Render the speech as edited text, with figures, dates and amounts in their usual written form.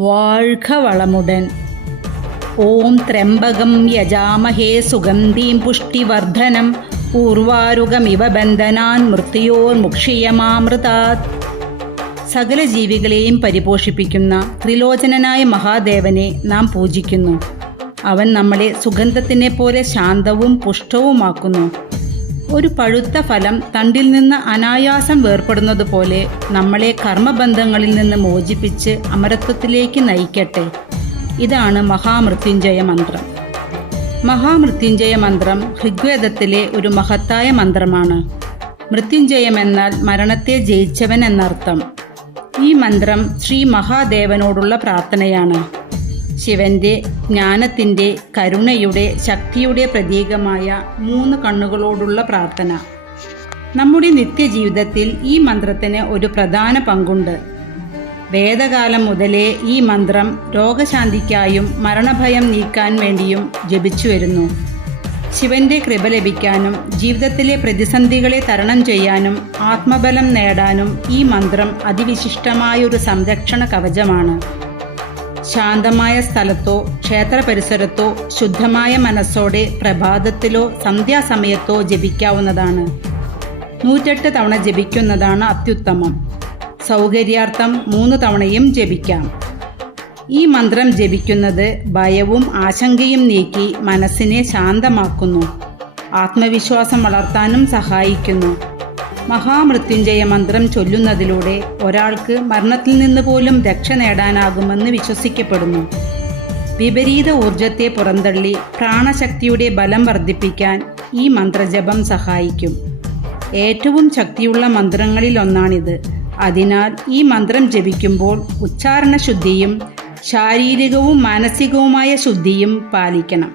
வாழ்க வளமுடன். ஓம் த்ரம்பகம் யஜாமஹே சுகந்தீம் புஷ்டிவர்தனம் ഊർവാരുകമിവ ബന്ധനാൻ മൃത്യോർമുക്ഷിയമാമൃതാത്. സകല ജീവികളെയും പരിപോഷിപ്പിക്കുന്ന ത്രിലോചനനായ മഹാദേവനെ നാം പൂജിക്കുന്നു. അവൻ നമ്മളെ സുഗന്ധത്തിനെ പോലെ ശാന്തവും പുഷ്ടവുമാക്കുന്നു. ഒരു പഴുത്ത ഫലം തണ്ടിൽ നിന്ന് അനായാസം വേർപെടുന്നത് പോലെ നമ്മളെ കർമ്മബന്ധങ്ങളിൽ നിന്ന് മോചിപ്പിച്ച് അമരത്വത്തിലേക്ക് നയിക്കട്ടെ. ഇതാണ് മഹാമൃത്യുഞ്ജയ മന്ത്രം. മഹാമൃത്യുഞ്ജയ മന്ത്രം ഋഗ്വേദത്തിലെ ഒരു മഹത്തായ മന്ത്രമാണ്. മൃത്യുഞ്ജയം എന്നാൽ മരണത്തെ ജയിച്ചവൻ എന്നർത്ഥം. ഈ മന്ത്രം ശ്രീ മഹാദേവനോടുള്ള പ്രാർത്ഥനയാണ്. ശിവന്റെ ജ്ഞാനത്തിൻ്റെ, കരുണയുടെ, ശക്തിയുടെ പ്രതീകമായ 3 കണ്ണുകളോടുള്ള പ്രാർത്ഥന. നമ്മുടെ നിത്യജീവിതത്തിൽ ഈ മന്ത്രത്തിന് ഒരു പ്രധാന പങ്കുണ്ട്. വേദകാലം മുതലേ ഈ മന്ത്രം രോഗശാന്തിക്കായും മരണഭയം നീക്കാൻ വേണ്ടിയും ജപിച്ചു വരുന്നു. ശിവന്റെ കൃപ ലഭിക്കാനും ജീവിതത്തിലെ പ്രതിസന്ധികളെ തരണം ചെയ്യാനും ആത്മബലം നേടാനും ഈ മന്ത്രം അതിവിശിഷ്ടമായൊരു സംരക്ഷണ കവചമാണ്. ശാന്തമായ സ്ഥലത്തോ ക്ഷേത്ര പരിസരത്തോ ശുദ്ധമായ മനസ്സോടെ പ്രഭാതത്തിലോ സന്ധ്യാസമയത്തോ ജപിക്കാവുന്നതാണ്. 108 തവണ ജപിക്കുന്നതാണ് അത്യുത്തമം. സൗകര്യാർത്ഥം 3 തവണയും ജപിക്കാം. ഈ മന്ത്രം ജപിക്കുന്നത് ഭയവും ആശങ്കയും നീക്കി മനസ്സിനെ ശാന്തമാക്കുന്നു. ആത്മവിശ്വാസം വളർത്താനും സഹായിക്കുന്നു. മഹാമൃത്യുഞ്ജയ മന്ത്രം ചൊല്ലുന്നതിലൂടെ ഒരാൾക്ക് മരണത്തിൽ നിന്ന് പോലും രക്ഷ നേടാനാകുമെന്ന് വിശ്വസിക്കപ്പെടുന്നു. വിപരീത ഊർജത്തെ പുറന്തള്ളി പ്രാണശക്തിയുടെ ബലം വർദ്ധിപ്പിക്കാൻ ഈ മന്ത്രജപം സഹായിക്കും. ഏറ്റവും ശക്തിയുള്ള മന്ത്രങ്ങളിലൊന്നാണിത്. അതിനാൽ ഈ മന്ത്രം ജപിക്കുമ്പോൾ ഉച്ചാരണ ശുദ്ധിയും ശാരീരികവും മാനസികവുമായ ശുദ്ധിയും പാലിക്കണം.